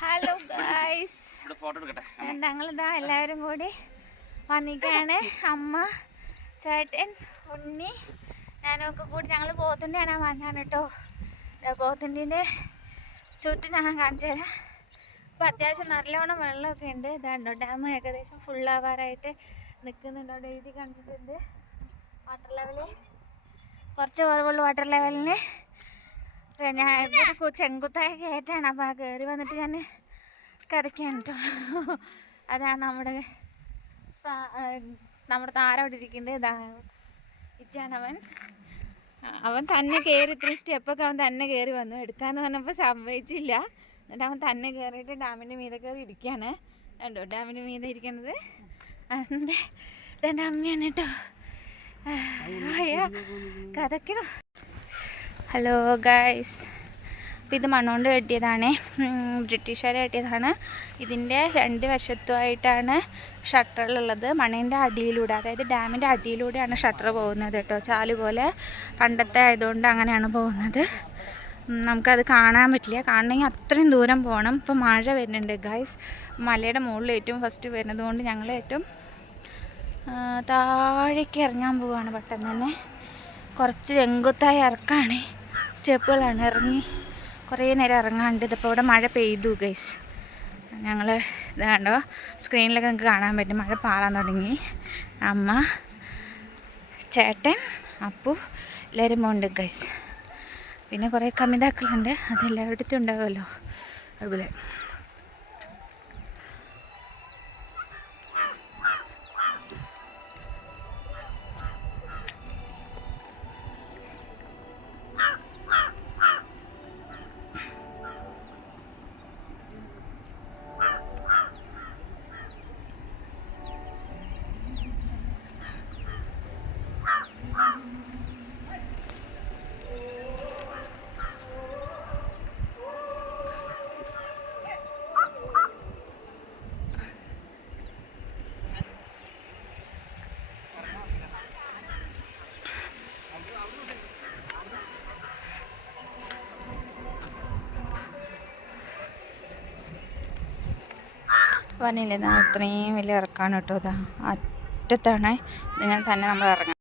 Photo guys ഞങ്ങളിതാ എല്ലാവരും കൂടി വന്നിക്കാണ്. അമ്മ ചേട്ടൻ ഉണ്ണി ഞാനൊക്കെ കൂടി ഞങ്ങൾ പോത്തിന്റെ ആണ് വന്നാണ് കേട്ടോ പോത്തുണ്ടിന്റെ ചുറ്റും ഞാൻ കാണിച്ചു തരാം. ഇപ്പം അത്യാവശ്യം നല്ലവണ്ണം വെള്ളമൊക്കെ ഉണ്ട്. ഇതാണ്ടോ ഡാം ഏകദേശം ഫുള്ളാവാറായിട്ട് നിൽക്കുന്നുണ്ടോ എഴുതി കാണിച്ചിട്ടുണ്ട്. വാട്ടർ ലെവൽ കുറച്ച് കുറവുള്ളൂ വാട്ടർ ലെവലിന് ഞാൻ ചെങ്കുത്തായ കയറ്റാണ്. അപ്പോൾ ആ കയറി വന്നിട്ട് ഞാൻ കരയ്ക്കാണ് കേട്ടോ അതാ നമ്മുടെ നമ്മുടെ താരം അവിടെ ഇരിക്കുന്നുണ്ട് ഇതാ ഇച്ചാണ് അവൻ. അവൻ തന്നെ കയറി ഇത്രയും സ്റ്റെപ്പൊക്കെ അവൻ തന്നെ കയറി വന്നു. എടുക്കാന്ന് പറഞ്ഞപ്പോൾ സംഭവിച്ചില്ല എന്നിട്ട് അവൻ തന്നെ കയറിയിട്ട് ഡാമിന്റെ മീതെ കയറി ഇരിക്കുകയാണ് കണ്ടോ ഡാമിന്റെ മീതെ ഇരിക്കണത്? അതിന്റെ എന്റെ അമ്മയാണ് കേട്ടോ അയ്യോ കഥക്കണം ഹലോ ഗായ്സ് അപ്പം ഇത് മണ്ണുകൊണ്ട് കെട്ടിയതാണ്. ബ്രിട്ടീഷുകാർ കെട്ടിയതാണ്. ഇതിന്റെ രണ്ട് വശത്തുമായിട്ടാണ് ഷട്ടറുള്ളത് മണ്ണിന്റെ അടിയിലൂടെ അതായത് ഡാമിന്റെ അടിയിലൂടെയാണ് ഷട്ടർ പോകുന്നത് കേട്ടോ. ചാൽ പോലെ പണ്ടത്തെ ആയതുകൊണ്ട് അങ്ങനെയാണ് പോകുന്നത്. നമുക്കത് കാണാൻ പറ്റില്ല. കാണണമെങ്കിൽ അത്രയും ദൂരം പോകണം. ഇപ്പോൾ മഴ വരുന്നുണ്ട് ഗായ്സ് മലയുടെ മുകളിൽ ഏറ്റവും ഫസ്റ്റ് വരുന്നത് കൊണ്ട് ഞങ്ങൾ ഏറ്റവും താഴേക്ക് ഇറങ്ങാൻ പോവുകയാണ് പെട്ടെന്ന് തന്നെ. കുറച്ച് ചെങ്കുത്തായി ഇറക്കാണ്. സ്റ്റെപ്പുകളാണ്. ഇറങ്ങി കുറേ നേരം ഇറങ്ങാണ്ട് ഇതിപ്പോൾ ഇവിടെ മഴ പെയ്തു ഗൈസ് ഞങ്ങൾ ഇതാണ്ടോ സ്ക്രീനിലൊക്കെ നിങ്ങൾക്ക് കാണാൻ പറ്റും. മഴ പാറാൻ തുടങ്ങി. അമ്മ ചേട്ടൻ അപ്പു എല്ലാവരും ഉണ്ട് ഗൈസ് പിന്നെ കുറേ കമിതാക്കളുണ്ട്. അതെല്ലാവരുടെ അടുത്തും ഉണ്ടാവുമല്ലോ. അതുപോലെ. പറഞ്ഞില്ലേ അത്രയും വലിയ ഇറക്കാണ് കേട്ടോ ഇതാ. അറ്റത്താണ്. ഇങ്ങനെ തന്നെ നമ്മൾ ഇറങ്ങാം